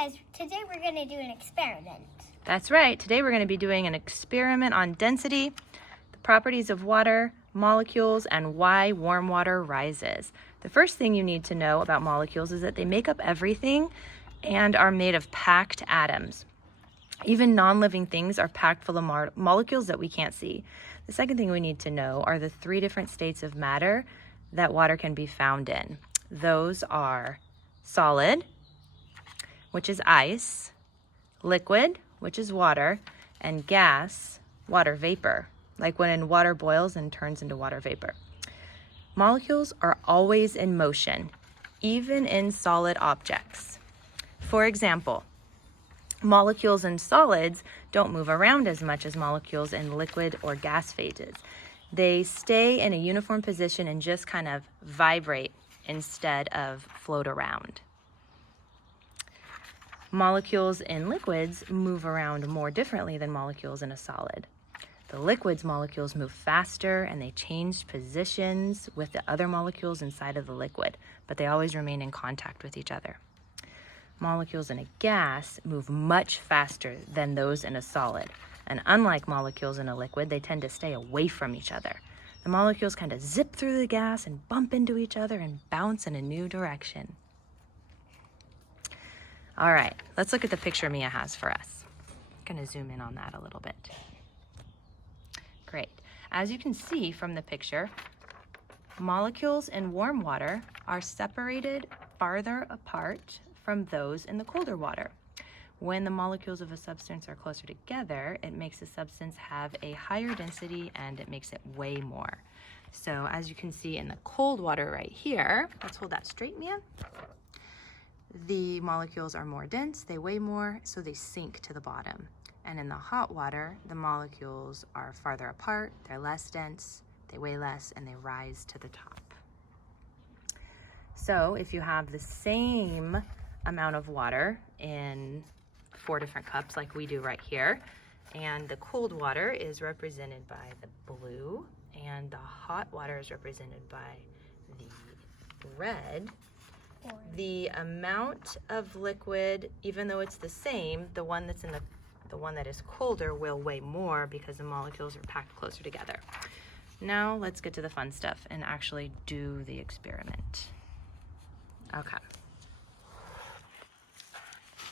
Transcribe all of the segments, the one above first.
guys, today we're going to do an experiment. That's right. Today we're going to be doing an experiment on density, the properties of water, molecules, and why warm water rises. The first thing you need to know about molecules is that they make up everything and are made of packed atoms. Even non-living things are packed full of molecules that we can't see. The second thing we need to know are the 3 different states of matter that water can be found in. Those are solid, which is ice, liquid, which is water, and gas, water vapor, like when water boils and turns into water vapor. Molecules are always in motion, even in solid objects. For example, molecules in solids don't move around as much as molecules in liquid or gas phases. They stay in a uniform position and just kind of vibrate instead of float around. Molecules in liquids move around more differently than molecules in a solid. The liquid's molecules move faster and they change positions with the other molecules inside of the liquid, but they always remain in contact with each other. Molecules in a gas move much faster than those in a solid. And unlike molecules in a liquid, they tend to stay away from each other. The molecules kind of zip through the gas and bump into each other and bounce in a new direction. All right, let's look at the picture Mia has for us. I'm gonna zoom in on that a little bit. Great. As you can see from the picture, molecules in warm water are separated farther apart from those in the colder water. When the molecules of a substance are closer together, it makes the substance have a higher density and it makes it weigh more. So as you can see in the cold water right here, let's hold that straight, Mia. The molecules are more dense, they weigh more, so they sink to the bottom. And in the hot water, the molecules are farther apart, they're less dense, they weigh less, and they rise to the top. So if you have the same amount of water in 4 different cups like we do right here, and the cold water is represented by the blue and the hot water is represented by the red, the amount of liquid, even though it's the same, the one that's in the one that is colder will weigh more because the molecules are packed closer together. Now let's get to the fun stuff and actually do the experiment. Okay.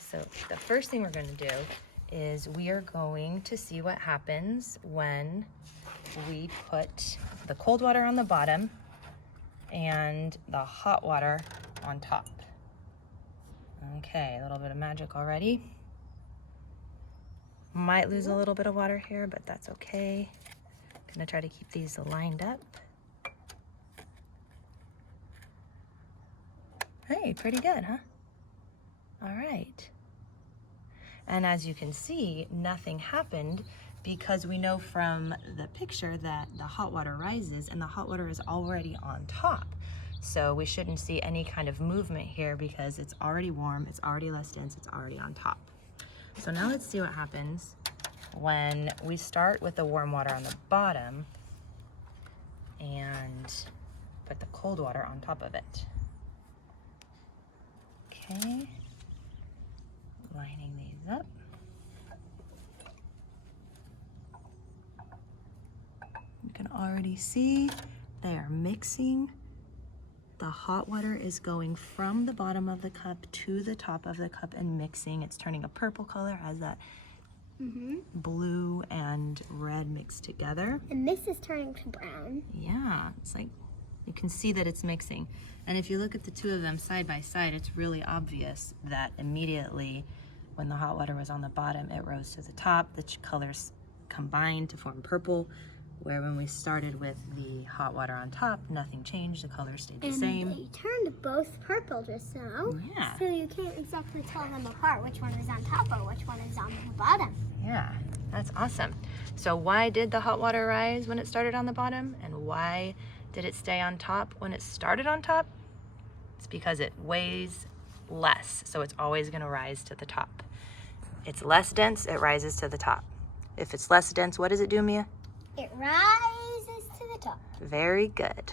So the first thing we're going to do is we are going to see what happens when we put the cold water on the bottom and the hot water on top. Okay, a little bit of magic already. Might lose a little bit of water here, but that's okay. I'm gonna try to keep these lined up. Hey, pretty good, huh? All right. And as you can see, nothing happened because we know from the picture that the hot water rises and the hot water is already on top. So we shouldn't see any kind of movement here because it's already warm, it's already less dense, it's already on top. So now let's see what happens when we start with the warm water on the bottom and put the cold water on top of it. Okay, lining these up. You can already see they are mixing. The hot water is going from the bottom of the cup to the top of the cup and mixing. It's turning a purple color as that blue and red mixed together. And this is turning to brown. Yeah, it's like you can see that it's mixing. And if you look at the two of them side by side, it's really obvious that immediately when the hot water was on the bottom, it rose to the top. The colors combined to form purple. Where when we started with the hot water on top, nothing changed, the color stayed the same. And they turned both purple just now. Yeah. So you can't exactly tell them apart which one is on top or which one is on the bottom. Yeah, that's awesome. So why did the hot water rise when it started on the bottom? And why did it stay on top when it started on top? It's because it weighs less, so it's always gonna rise to the top. It's less dense, it rises to the top. If it's less dense, what does it do, Mia? It rises to the top. Very good.